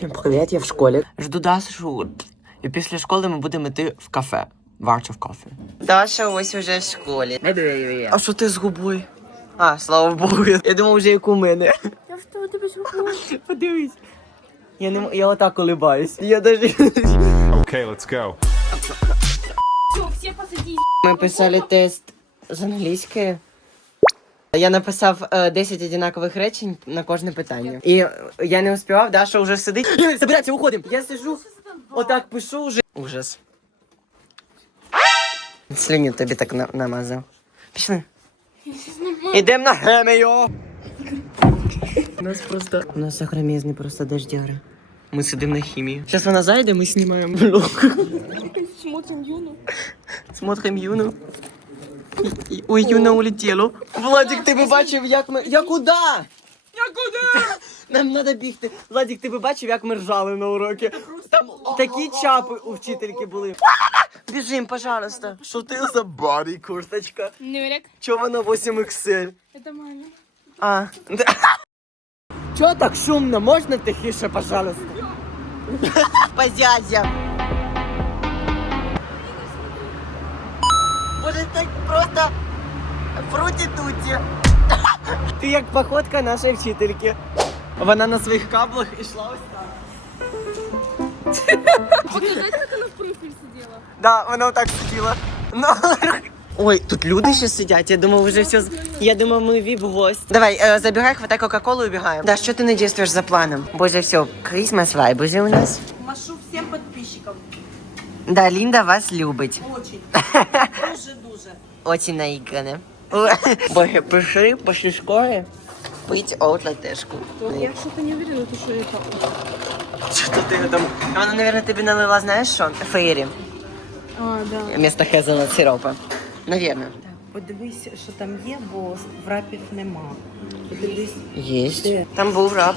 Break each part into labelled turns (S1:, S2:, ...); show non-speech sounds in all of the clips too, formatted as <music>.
S1: Всім привіт, я в школі. Жду Дашу. І після школи ми будемо йти в кафе. Варчу в кафе. Даша ось уже в школі. А що ти з губою? А, слава Богу. Я думав, вже як у мене.
S2: Я что, тебе згубила?
S1: Подивись. Я не м- я отак улибаюсь. Я даже.
S3: Okay, let's go.
S2: Все, все посадись.
S1: Ми писали тест з англійської. Я написав е, 10 одинакових речень на кожне питання. І я не успівав, Даша вже сидить. <clears throat> Забирайся, уходимо. Я сижу, отак пишу вже. Ужас. Слюню тобі так на- намазав. Пішли. Ідемо на хемію. У нас просто... У нас огромезний просто дождяра. Ми сидимо на хімії. Зараз вона зайде, ми знімаємо влог.
S2: Смотрим Юну.
S1: Смотрим Юну. Ой, Юна улетіло. Владик, ти би бачив, як ми. Я куди? Я куди? Нам треба бігти. Владик, ти би бачив, як ми ржали на уроки. Там такі чапи у вчительки були. Біжим, пожалуйста. Що ти за барі курточка?
S2: Нюрик.
S1: Чого вона 8XL?
S2: Это мама.
S1: А. Чого так шумно? Можна тихіше, пожалуйста? Позязя. Боже, так просто фруті-туті. Ти як походка нашої вчительки. Вона на своїх каблах ішла ось так.
S2: Показать, как она в профиль сидела?
S1: Да, вона отак сиділа. Ну, Ой, тут люди ще сидять. Я думав, вже все. з- Я думав, ми віп гость. Давай, е, забігай, хватай Кока-Колу і убігаємо. Да, що ти не дійствуєш за планом? Боже, все, Крісмас вайб уже у нас.
S4: Машу.
S1: Да, Лінда вас любить.
S4: Очень. <laughs> Дуже-дуже.
S1: Очень наігране. <laughs> Боже, пиши, пошли школи. Пить от латешку.
S2: Я что-то не уверена, то, что это.
S1: Що ти там? Вона, мабуть, тобі налила, знаєш що? Фейрі.
S2: А, да.
S1: Вместо хезелнут сиропа. Навірно.
S4: Подивись, що там є, бо в рапів нема. Подивись.
S1: Єсть.
S4: Де?
S1: Там був раб.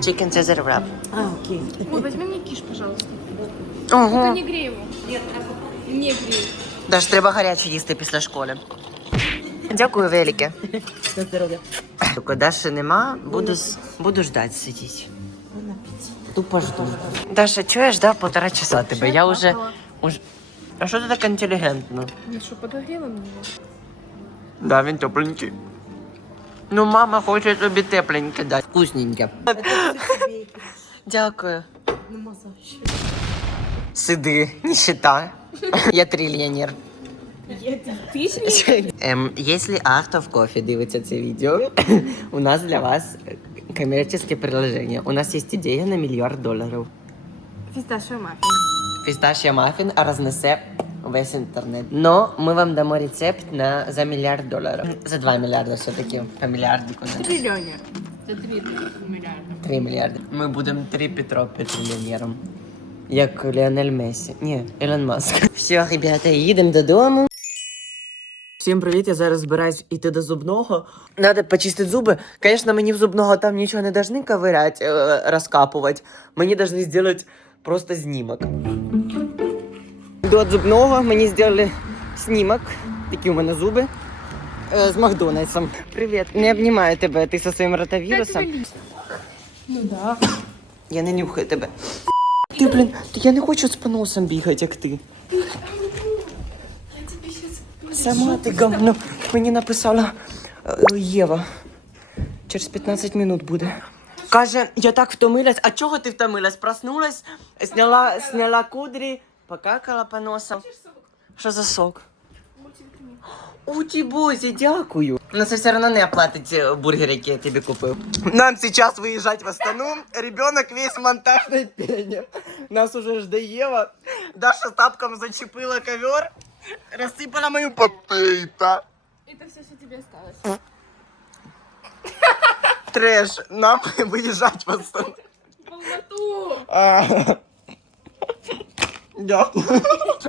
S1: Chicken Caesar wrap.
S4: А, окей.
S2: Ой, возьми мне киш, пожалуйста.
S1: Ого.
S2: Не грей его. Не грей.
S1: Даш, треба гаряче їсти після школи. Дякую, велике.
S4: На здоров'я.
S1: Тільки Даші нема, буду, буду ждать сидіти. Тупо жду. Даша, чого я ждав полтора часа тебе? Я вже... уже... А що ти так інтелігентно?
S2: Я что, подогрела мне его?
S1: Да, він тепленький. Ну, мама хоче тобі тепленьке дати. Вкусненьке. Дякую.
S4: Нема за що.
S1: Сиди, нищета. Я трильйонер. Ем, якщо автор в кофе дивиться це відео, у нас для вас коммерческое предложение. У нас є ідея на мільярд доларів.
S2: Фисташевый маффин.
S1: Фісташія мафін рознесе весь інтернет. Но ми вам дамо рецепт на за мільярд доларів. За 2 мільярди все-таки. По мільярдику. да.
S2: Триллионер. За три миллиарда.
S1: 3 мільярди. Ми будемо 3 Петро петрильйонером. Як Леонель Мессі. Ні, Ілон Маск. Все, ребята, їдемо додому. Всім привіт, я зараз збираюсь іти до зубного. Надо почистити зуби. Звісно, мені в зубного там нічого не должны ковирять, е, розкапувати. Мені должны зробити просто знімок. До зубного мені зробили знімок. Такі у мене зуби. е, З Макдональдсом. Привіт. Не обнімаю тебе, ти зі своїм ротавірусом.
S2: Ну да.
S1: Я не нюхаю тебе. Ти, блін, я не хочу з поносом бігати, як ти. Сама ти говно. Мені написала е, Єва. Через 15 минут буде. Каже, я так втомилась. А чого ти втомилась? Проснулась, сняла, сняла кудрі, покакала по носам. Що за сок? Уті бузі, дякую. Ну це все одно не оплатить е, бургер, який я тобі купив. Нам зараз виїжджати в Астану. Ребенок весь в монтажной пене. Нас уже жде Єва. Даша тапком зачепила ковер, розсипала мою потейта.
S2: Это все, что тебе осталось.
S1: Треш, нам <laughs> виїжджати в Астану.
S2: Полноту.
S1: Дякую.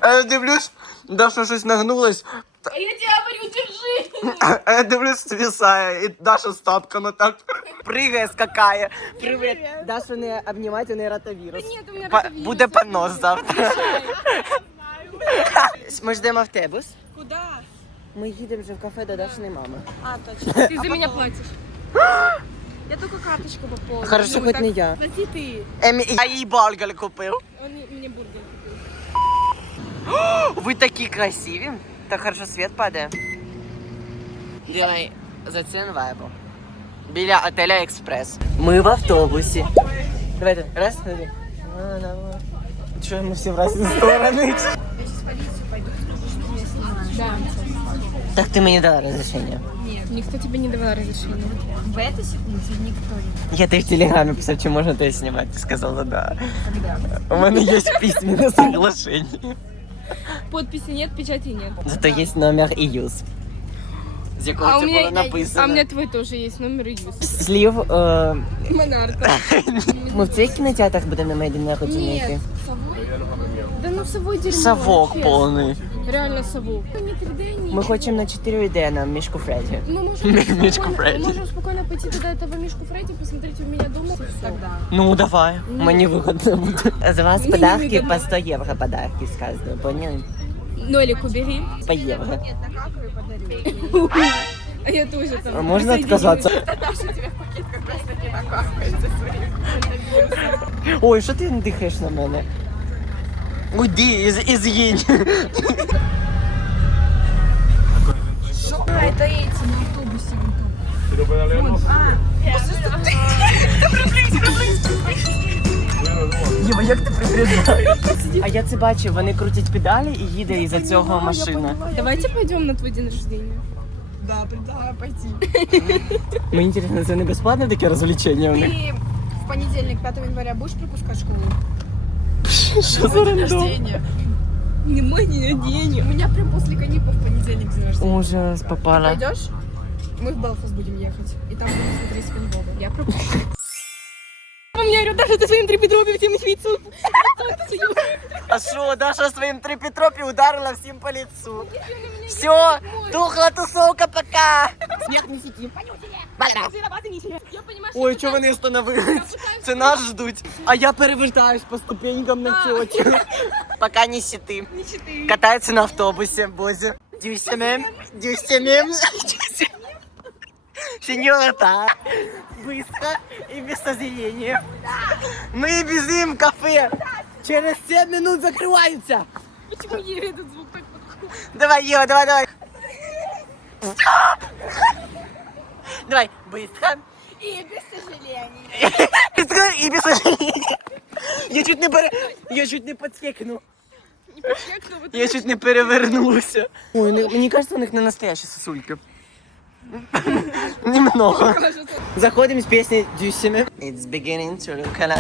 S1: А я дивлюсь, Даша щось нагнулась.
S2: А я тебе говорю, держи.
S1: А я дивлюсь, свисає, і Даша з тапками так пригає, скакає. Привіт. Дашу не обнімати, у неї ротавірус.
S2: Да нет, у меня
S1: Па-
S2: ротавирус.
S1: Буде понос завтра. Ми ждемо автобус.
S4: Куда?
S1: Ми їдемо вже в кафе до Дашиної мами.
S4: А, точно.
S2: Ты за меня платишь. Я только карточку пополнила.
S1: Хорошо,
S2: Ну,
S1: хоть не я.
S2: Плати ты.
S1: Емі, я їй бургер купив.
S2: Он мне бургер <gasps> купил.
S1: Ви такі красиві. Так хорошо світ падає. Давай за цін вайбу. Біля отеля Експрес. Ми в автобусі. Давайте, раз, два. Чого ми всі в разні сторони?
S2: Да.
S1: Так ти мені дала розрішення.
S2: Никто тебе не давал разрешения.
S4: В эту секунду никто не
S1: Я тебе в телеграмі писав, чи можна тебе знімати. Ти сказала, да. У мене є письменне соглашення.
S2: Подписи нет, печати нет.
S1: Зато есть номер и юз. З якого
S2: А у
S1: це
S2: меня,
S1: було написано.
S2: а у меня твой тоже есть номер и юз.
S1: Слів. Е...
S2: Монарта. <laughs>
S1: Ми в цих кінотеатрах будемо на медіа на.
S2: Нет, совой. Да ну совой дерьмо.
S1: Совок
S2: честно.
S1: повний
S2: Реально совок. Не 3D, не
S1: Ми хочемо на 4 йде на мішку Фредді.
S2: Мы можем,
S1: Мишку
S2: спокойно,
S1: Фредди.
S2: мы можем спокойно пойти туда этого Мишку Фредди, посмотреть у меня дома. Тогда.
S1: Ну, давай. Мені вигодно буде. З вас
S2: Мені
S1: подарки
S2: вигодно.
S1: по 100 євро подарки сказано. Поняли?
S2: Нолик убери.
S1: По євро.
S2: А я тоже там.
S1: А можна
S2: присоединюсь.
S1: відказатися? Ой, що ти не дихаєш на мене? Уйди, із, із'їнь.
S2: Это эти на автобусе.
S1: Єва, як ти приїжджаєш? А я це бачив, вони крутять педалі і їде із-за цього машина.
S2: Давайте пойдем на твой день рождения.
S4: Да, предлагаю пойти.
S1: Мені цікаво, це не безплатне таке розвлечення у них?
S2: Ты в понедельник, 5 января, будешь пропускать школу? <laughs>
S1: Що за рандом?
S2: Не мой день рождения. У меня прям после каникул в понедельник день рождения.
S1: Ужас, попала.
S2: Пойдешь? Мы в Белфас будем ехать. И там будем смотреть Спанч Боба. Я пропущу. У меня говорю, Даша, ты своим трипедропе всем свицу.
S1: А що, Даша своїм трипетропі ударила всім по лицу. Все, тухла тусовка, пока. Сміх не сіті.
S2: Я понимаю,
S1: Ой, чого вони остановились? Це нас ждуть. А я перевертаюсь по ступенькам на тетю. Пока не сіти. Катається на автобусі, бозі. Дюсямем, дюсямем, дюсямем. Сеньора. Быстро и без сожаления. Мы бежим в кафе. Через 7 минут закрываются.
S2: Почему ей этот звук так подходит?
S1: Давай, Ева, давай, давай. Давай, быстро.
S2: И без сожалений.
S1: Быстро и без сожаления. Я чуть не пере... Я чуть не
S2: вот
S1: Я чуть не перевернувся. <laughs> Ой, мені кажется, у них не настоящі сосульки. <laughs> Немного.
S2: кажется.
S1: Заходим с песней Дюсеме. It's beginning to look like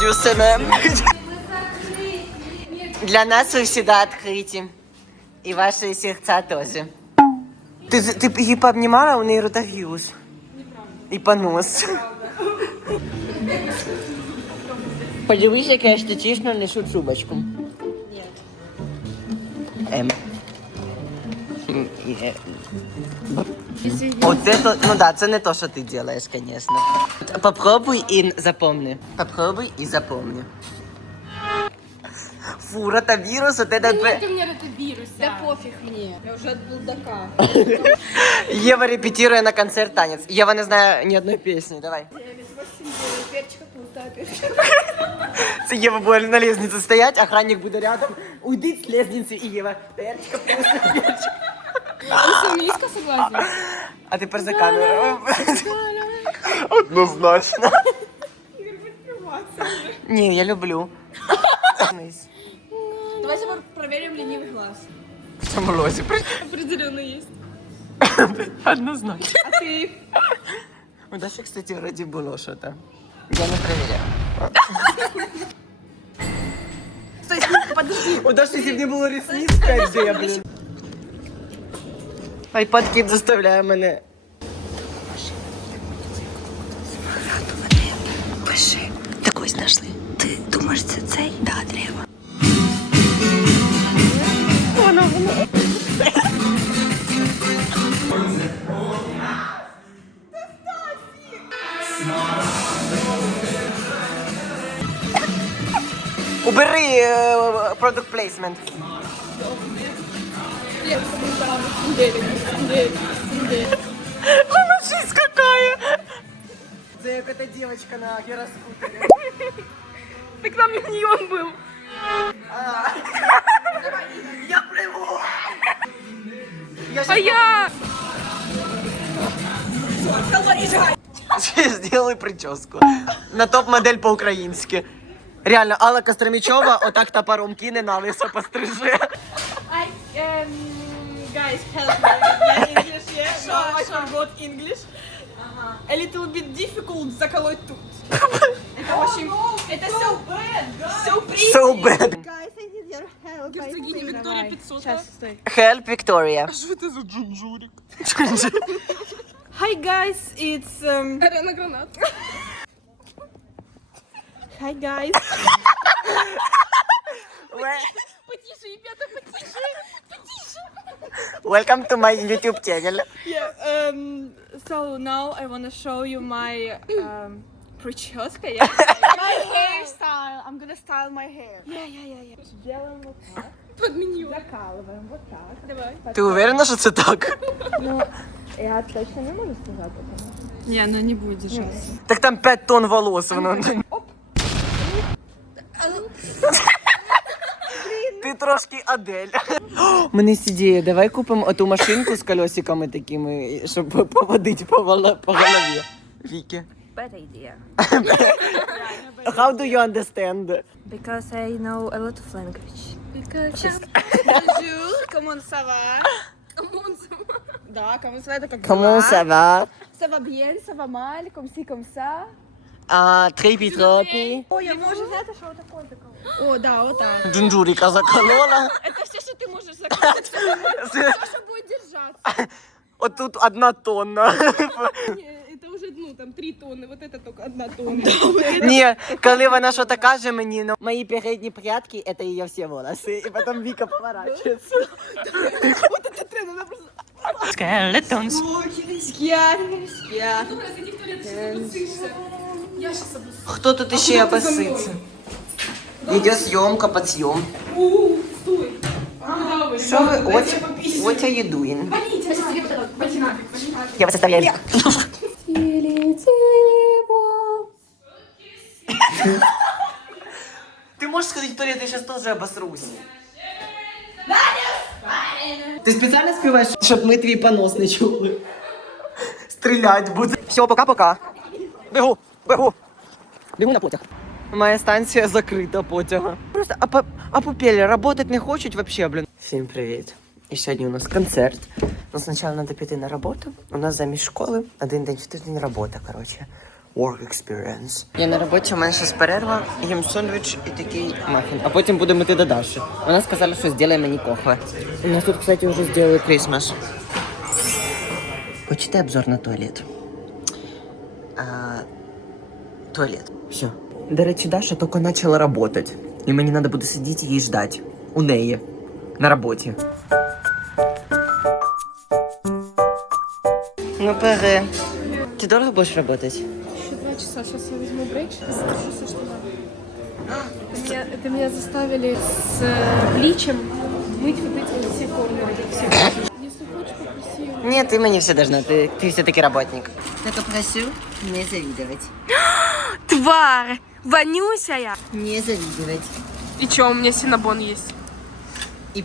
S1: Дюсеме. Для нас вы всегда открыты. И ваши сердца тоже. Ты, ты її пообнімала, у неї ротавірус. І понос. Подивись, як я естетично несу трубочку. Ем. М, є. Вот это, ну да, це не то, що ти делаешь, конечно. Попробуй и запомни. Попробуй и запомни. Фу, ротавирус, вот это...
S2: Нет
S1: б-
S2: у меня ротавируса. Да пофиг мне.
S4: Я уже от булдака.
S1: Ева репетируя на концерт танец. Ева не знає ні одної пісні, давай. Це Єва буде на лестнице стоять, охранник буде рядом. Уйди з лестниці і Єва. Перчика, перчика, перчика.
S2: Он с английского согласен?
S1: А тепер за камеру. Однозначно. Ні, я люблю.
S2: Давайте проверим ленивый глаз.
S1: В цьому лозі.
S2: Определенно есть.
S1: Однозначно.
S2: А ты?
S1: У Даші, кстати, вроді було що там. Я не перевіряю.
S2: Стой, подожди.
S1: У Даші, якщо б не було ресниць, де, блін. Айпад кіт заставляє мене.
S4: Пиши. Так ось знайшли. Ти думаєш, це цей? Да, треба.
S1: Убери е, product placement. Вона щось какая. Це як эта девочка на гироскутере.
S2: Так там не он был.
S1: Я приму!
S2: А я...
S1: Сделай прическу. На топ-модель по-українськи. Реально, Алла Костромічова отак топором кине на лисо постриже.
S2: I, um, guys, help me with <laughs> my English, yeah? No, I forgot English. A little bit difficult заколоть тут. <laughs> Это очень... Это so bad, so pretty.
S1: So bad.
S4: Guys, I need your help.
S2: Герцогиня Виктория 500.
S1: Help, Victoria.
S2: Что это за джунжурик? <laughs> Hi guys, it's... Um... Арена Гранат. Hi guys. Потише, ребята, потише, потише.
S1: Welcome to my YouTube channel.
S2: Yeah, um, so now I want to show you my um, прическа. Yeah,
S5: My hairstyle. I'm gonna style my hair.
S2: yeah, yeah, yeah. yeah. Делаем вот так. Подменю. Закалываем вот так. Давай.
S1: Ти уверена, що це так?
S2: Я точно не могу сказать это. Не, она не будет держаться.
S1: Так там 5 тонн волос воно. <laughs> Ти трошки Адель. <gasps> У Мене ідея, давай купимо оту машинку з колесиками такими, щоб поводити по, воло- по голові. Віки.
S5: Bad idea. <laughs>
S1: How do you understand?
S5: Because I know a lot of language.
S2: Because Bonjour, <laughs> comment ça va? Ça va? Да, comment ça va? Это как
S1: Comment ça va?
S2: Ça va bien, ça va mal, comme ci, comme ça.
S1: А, трипі тропі.
S2: Ой, я можу знати, що таке такое. <gasps> О, да, вот так. <gasps>
S1: Джунджуріка заколола. <laughs>
S2: Это все, что ты можешь заказать, что <laughs> будет держаться. <laughs>
S1: От тут одна тонна.
S2: Не, Это уже, ну, там, три тонны, вот это только одна тонна.
S1: Ні, коли вона що то каже мені, ну, мої передні прядки, це її всі волоси. І потім Віка поворачується.
S2: Вот это тренд, она просто...
S1: Skeletons.
S2: Скиар, скиар.
S1: Хто тут ще обоситься? Іде зйомка, підзйом. Що ви, what, what are you doing? Я вас оставляю. <laughs> Ты можешь сказать, Виктория, ты сейчас тоже обосрусь. Ти спеціально співаєш, щоб ми твій понос не чули. Стрілять буде. Все, пока-пока. Бегу, бегу. Бегу на потяг. Моя станція закрита потяга. Просто а, а пупелі работать не хочуть вообще, блін. Всім привіт. І сьогодні у нас концерт. Ну, спочатку треба піти на роботу. У нас замість школи один день в тиждень робота, коротше. Work experience. Я на роботі, у мене зараз перерва, їм сендвіч і такий мафін. А потім будемо йти до Даші. Вона сказала, що зробить мені кохве. У нас тут, кстати, вже зробили Крисмас. Почитай обзор на туалет. А, туалет. Все. До речі, Даша тільки почала працювати. І мені треба буде сидіти і ждати. У неї. На роботі. Ну, пере. Ти довго будеш працювати?
S2: Еще два часа, сейчас я возьму брейк. Сейчас что Меня, это меня заставили с э, бличем мыть вот эти вот все корнеры. Все. Если хочешь, попроси.
S1: Ні, ти мені все должна, ти, ти все-таки работник. Только прошу не завидовать. <gasps>
S2: Тварь! Вонюсая!
S1: Не завидовать.
S2: И что, у меня синабон есть?
S1: І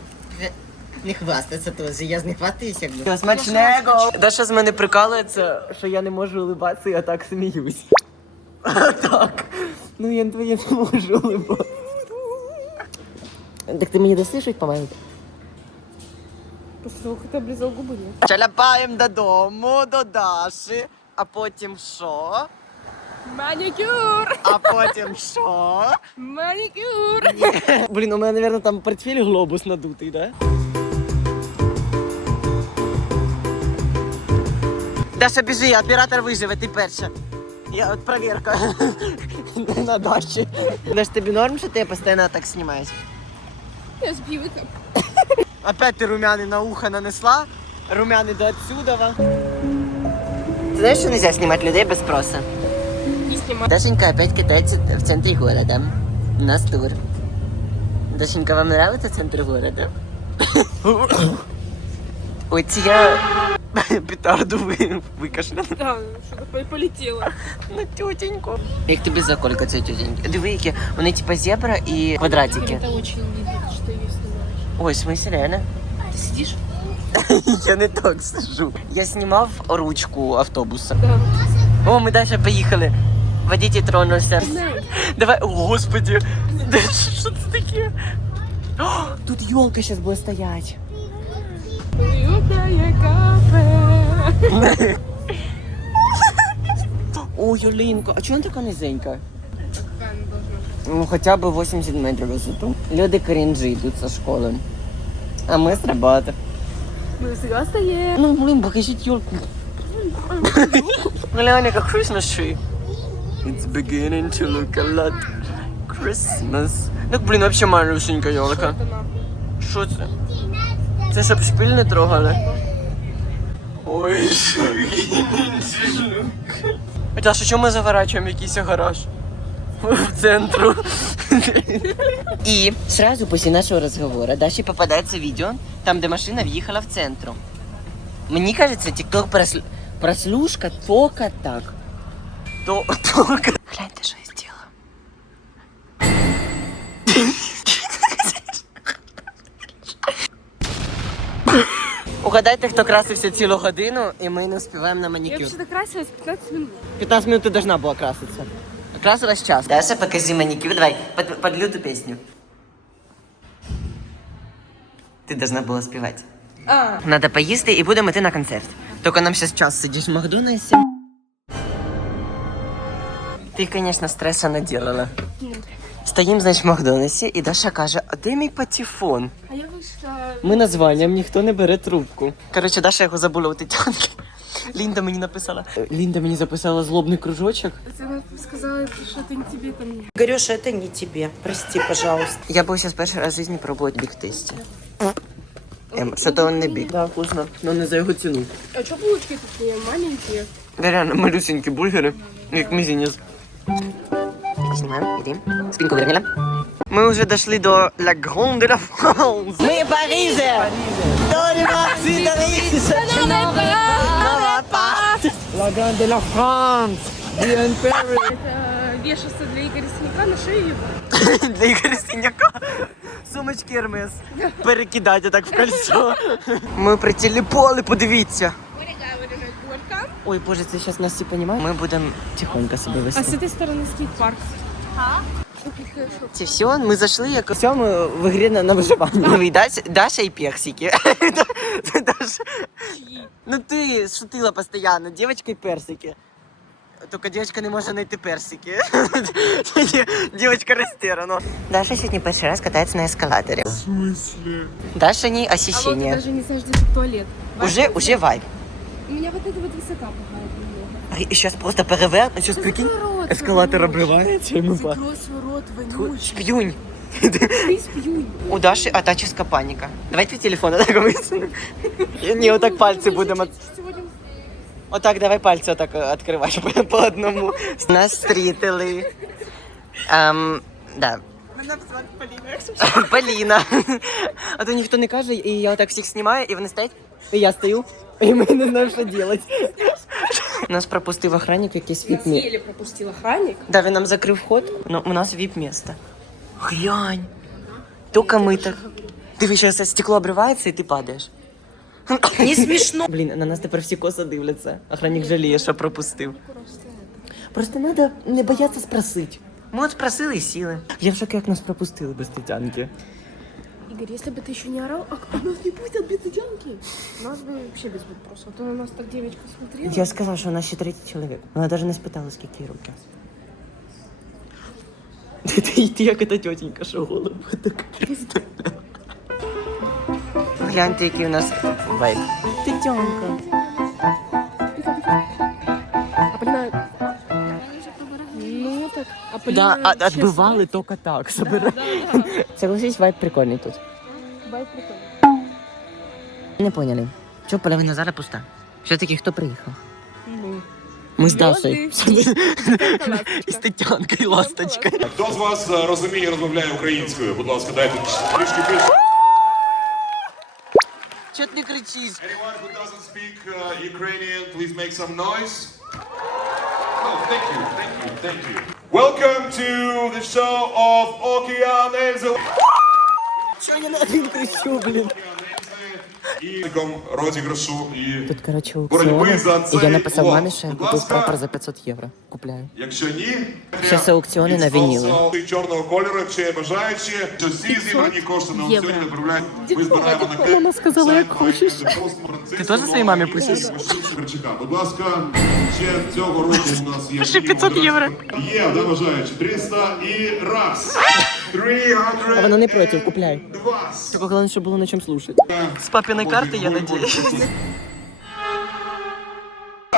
S1: не хвастатися теж, я ж не хвастаюся. Смачного! Даша з мене прикалується, що я не можу улибатися, я так сміюсь. <laughs> Так. Ну я не можу улибатися. Так ти мені щось помагати?
S2: После того, как ты облизал губы, нет?
S1: Чаляпаємо додому, до Даші, а потім що?
S2: Маникюр!
S1: А потім що?
S2: Маникюр! <laughs>
S1: Блін, у мене, мабуть, там портфель глобус надутий, да? Даша, біжи, оператор виживе, ти перша. Я от проверка. <laughs> Не на Даші. Даш, тобі норм, що ти постійно так знімаєш?
S2: Я с пивиком.
S1: Опять ти румяни на ухо нанесла, румяни до отсюда. Ти знаєш, що нельзя знімати людей без спросу?
S2: Не.
S1: Дашенька опять катается в центре города. У нас тур. Дашенька, вам нравится центр города? <coughs> От я <coughs> петарду ви, викашляли.
S2: Да, что-то полетело.
S1: На тютеньку. Як тобі заколька ця тютенька? Диви, які вони типа зебра і квадратики.
S2: Это очень видно, что я снимаю.
S1: Ой, в смысле, реально? Ти сидиш? <laughs> Я не так сижу. Я знімав ручку автобуса.
S2: Да.
S1: О, ми далі поїхали. Водитель тронувся. Давай, о, господи. Да що це таке? О, тут елка зараз буде стоять.
S2: Уютное кафе. <laughs>
S1: Ой, Юлінко, а вона така низенька? Ну, хоча б 80 метрів висоту. Люди крінжі йдуть зі школи. А ми з роботи.
S2: Мы всегда стоим.
S1: Ну, блин, покажіть Юльку. Глянь, яка Christmas tree. It's beginning to look a lot Christmas. Так, блін, вообще малюсенька ёлка. Що це? Це щоб шпиль не трогали? Ой, Даша, що ми заворачуємо якийсь гараж? В центру. И сразу после нашего разговора Даше попадается видео, там, где машина въехала в центру. Мне кажется, ТикТок прослю... прослушка только так То, только... Глянь, ты что я сделала. Угадайте, хто красився цілу годину, і ми не успіваємо на
S2: Я
S1: манікюр.
S2: вообще накрасилась 15 минут.
S1: 15 минут ты должна была краситься. Красилась час. Даша, покажи маникюр. Давай, под, под лютую песню. Ти должна була співати.
S2: А,
S1: Надо поїсти і будемо йти на концерт. Тільки нам зараз час сидиш в Макдональдсі. Ти, звісно, стреса наделала. Стоїм, значить, в Макдональдсі, і Даша каже, а де мій патефон?
S2: а я вышла...
S1: Ми названням, ніхто не бере трубку. Коротше, Даша його забула у Тетянки. Лінда мені написала. Лінда мені записала злобний кружочок.
S2: Она сказала, что это не тебе там.
S4: Говорюша, это не тебе. Прости, пожалуйста.
S1: Я буду сейчас перший раз в жизни пробовать биг тесті. Ем, що-то він не біг. Да, вкусно, но не за його ціну.
S2: А что булочки такие маленькие?
S1: Да, реально, малюсенькі бургери, як мізинець. Знімаємо, іди. Спинку вирівняла. Ми вже дошли до La Grande de la France. Ми в Парижі! La Grande de la France!
S2: Это вешаться для Игоря Синяка на шею его. <laughs>
S1: Для Ігоря Синяка. Сумочки Ермес. Перекидайте так в кольцо. Ми притіліпали, подивіться. Ой, боже, це зараз нас всі розуміють. Ми будемо тихонько себе
S2: А
S1: вести.
S2: с этой стороны скейт-парк.
S1: Це все, ми зайшли, як все, ми в ігрі на, на виживання. Ну, і Даша, Даша і персики. Це Даша. Ну ти шутила постійно, дівчинка і персики. Тільки дівчинка не може знайти персики. Дівчинка розтеряна. Даша сьогодні перший раз катається на ескалаторі. В смысле? Даша не
S2: А вот ты
S1: осіщення.
S2: даже не знаешь, где тут туалет.
S1: Уже, уже вайб.
S2: У меня вот эта вот высота пугает немного.
S1: І зараз просто перевернуть, зараз прикинь,
S2: Закрой рот,
S1: ескалатор
S2: свой рот.
S1: обривається і ми па.
S2: Закрой свой рот,
S1: Фу,
S2: вонючий.
S1: Шпіюнь.
S2: Ты спьюнь.
S1: У Даши атачівська паніка. Давайте телефон отак <laughs> висунемо. Ні, отак пальці будемо. от-
S2: Сегодня
S1: Отак, давай пальці отак відкривати <laughs> по, по одному. Нас стрітили. Ем, да.
S2: Мене звати Поліна, якщо
S1: Поліна. А то ніхто не каже, і я отак всіх знімаю, і вони стоять, і я стою, і ми не знаємо, що робити. Нас пропустив охранник якийсь віп мі.
S2: еле пропустил охранник.
S1: Да, він нам закрив вход, но у нас віп місто. Глянь. Тільки ми так. Диви, зараз стекло обривається, і ти падаєш.
S4: Не смешно.
S1: Блін, на нас тепер всі косо дивляться. Охранник жаліє, що пропустив. Просто треба не боятися спросити. Ми от спросили і сіли. Я в шокі, як нас пропустили без Тетянки.
S2: Игорь, если бы ты еще не орал, а у нас не будет обезьянки. Нас бы вообще без вопросов. А то на нас так девочка смотрела.
S1: Я сказав, що у нас ще третій чоловік. Вона навіть не спитала, скільки їй <laughs> років. Ти, ти, ти як та тетенька, що голову так. Гляньте, який у нас вайб. Тетянка.
S2: Так, а
S1: Да, а,
S2: честно,
S1: отбивали тільки так. Собирали. Согласись, вайб прикольний тут. Не поняли. Чого половина зала пуста? Все-таки хто приїхав?
S2: Ну.
S1: Ми з
S2: Дашею.
S1: І з Тетянкою, ласточкою.
S6: Хто з вас е, розуміє і розмовляє українською? Будь ласка, дайте трішки більше.
S1: Чого ти кричиш?
S6: Anyone who doesn't speak uh, Ukrainian, please make some noise. Oh, thank you, thank you, thank you. Welcome to the show of Okean Elze.
S1: Чого я на один кричу, блін?
S6: І розіграшу і
S1: Тут, коротше,
S6: боротьби
S1: аукціони,
S6: за
S1: і
S6: цей
S1: я написав
S6: лот.
S1: мамі, що я
S6: Будь
S1: купив
S6: ласка.
S1: прапор за 500 євро. Купляю.
S6: Якщо ні,
S1: Щас аукціони на вініли.
S6: від чорного кольору, якщо є бажаючі, що всі зібрані кошти на аукціоні направляють. Ми збираємо на Вона сказала, як хочеш.
S1: Ти теж своїй мамі пишеш?
S6: Будь ласка, ще цього року у нас є.
S1: Пиши 500 євро.
S6: Є, да, бажаючі. 300 і раз. 300.
S1: А вона не проти, купляй.
S6: Два.
S1: Тільки головне, щоб було на чому слушати. З папиної карти, я надіюсь.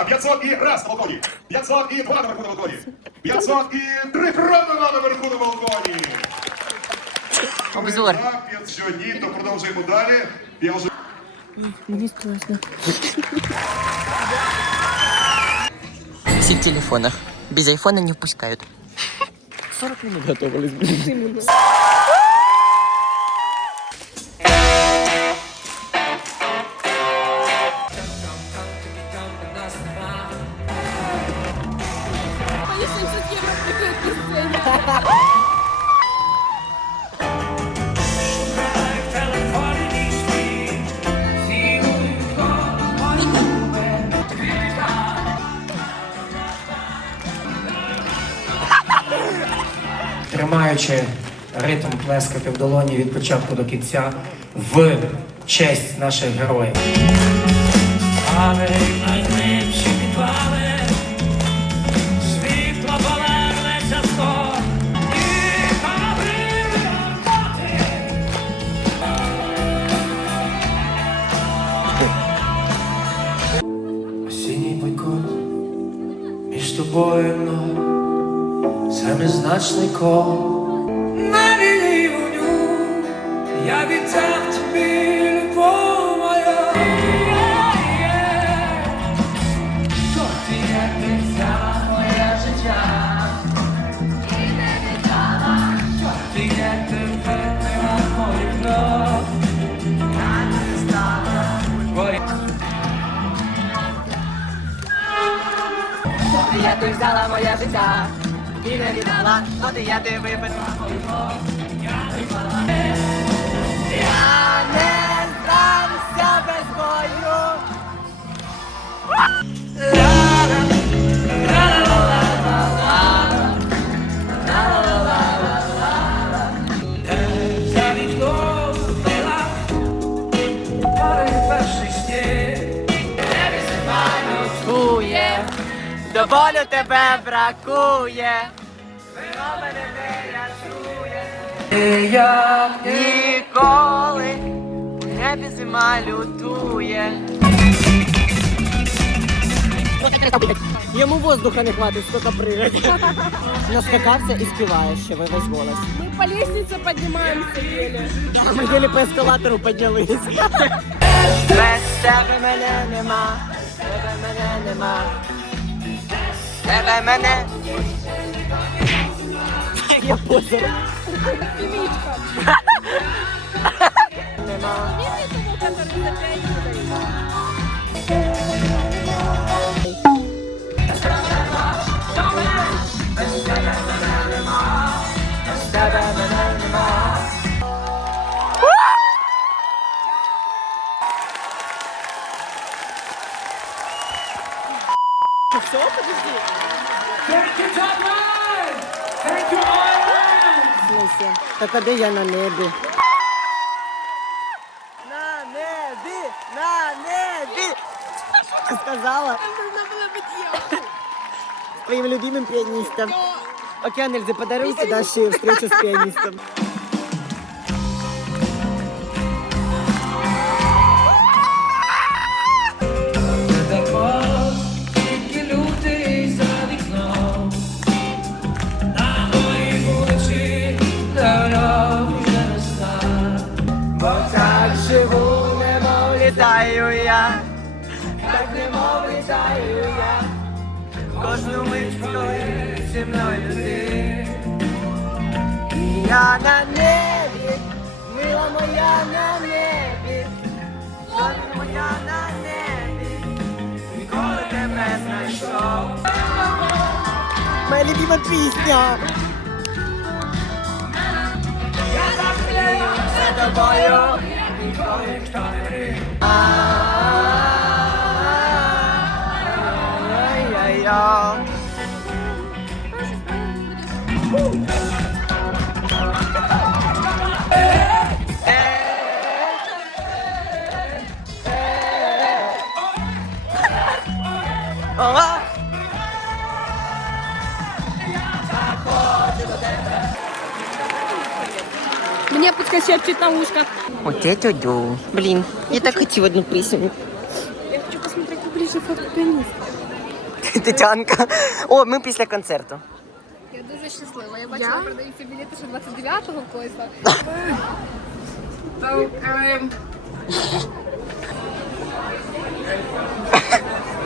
S6: 500 і раз на балконі. 500 і два наверху на балконі. 500 і три правила наверху на балконі.
S1: Обзор.
S6: Так, Якщо ні, то продовжуємо далі. Я вже
S1: Мені страшно. Всі в телефонах. Без айфона не впускають. 40 минут готовились. <laughs>
S7: тримаючи ритм плескати в долоні від початку до кінця в честь наших героїв. Осінній бойкот між тобою і мною Семизначний кол ยาสิกาที่
S1: ในดินาลันก็ติยาเดเวเป็
S7: นของพ่อ
S1: ส до болю тебе бракує. Вино мене не чує.
S7: Як
S1: Ніколи у небі зима лютує. Йому воздуха не хватить, сколько прыгать. Наскакався і співає ще ви весь голос.
S2: Мы по лестнице поднимаемся еле.
S1: Ми єлі по ескалатору піднялись. Без тебе мене нема, тебе мене нема. Тебе мене. Я позор. Нема.
S2: Помните того, который
S1: смысле? Так а де я на небі? На небі! На небі! Ти сказала? С твоим любимым пианистом. Океан Эльзы, подаруйте Даше встречу с пианистом. так живу, немов літаю я, так немов літаю я, кожну мить коли зі мною ти. Я на небі, мила моя на небі, доля моя на небі, ніколи тебе знайшов. Моя любима пісня. Я завжди за тобою.
S2: 야야야. Пускай шепчет на ушко.
S1: Вот это да. Блин, я так хотела одну песню.
S2: Я хочу посмотреть поближе фотку пианиста. <laughs>
S1: Тетянка. О, ми після концерту.
S8: Я дуже щаслива. Я бачила, продаються білети ще 29-го класу. <laughs> <laughs>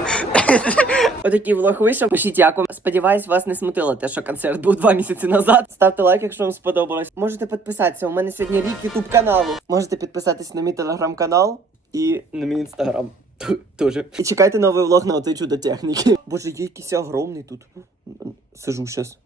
S8: <laughs>
S1: Отакий влог вийшов. Пишіть дякую. Сподіваюсь, вас не смутило те, що концерт був два місяці назад. Ставте лайк, якщо вам сподобалось. Можете підписатися. У мене сьогодні рік ютуб каналу. Можете підписатись на мій телеграм-канал і на мій інстаграм. Тоже. І чекайте новий влог на оцей чудо техніки. Боже, є якийсь огромний тут. Сижу щас.